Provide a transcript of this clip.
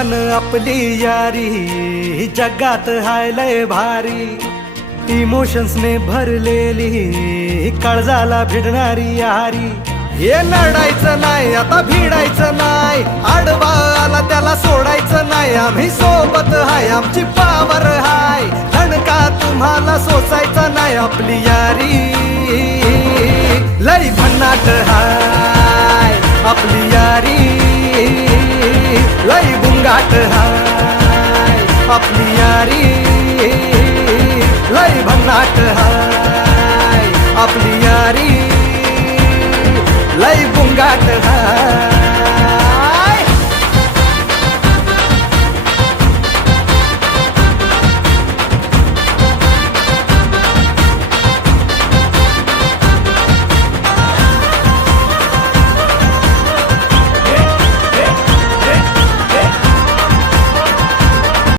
अभिमान आपली यारी जगात हाय लय भारी, इमोशन्सने भरलेली काळजाला भिडणारी यारी। हे लढायचं नाही आता भिडायचं नाही, आडवा आला त्याला सोडायचं नाही, आम्ही सोबत हाय आमची पावर हाय, धणका तुम्हाला सोसायचा नाही, आपली यारी लई भन्नाट हाय, आपली यारी लई गुंगाट हाय, आपली यारी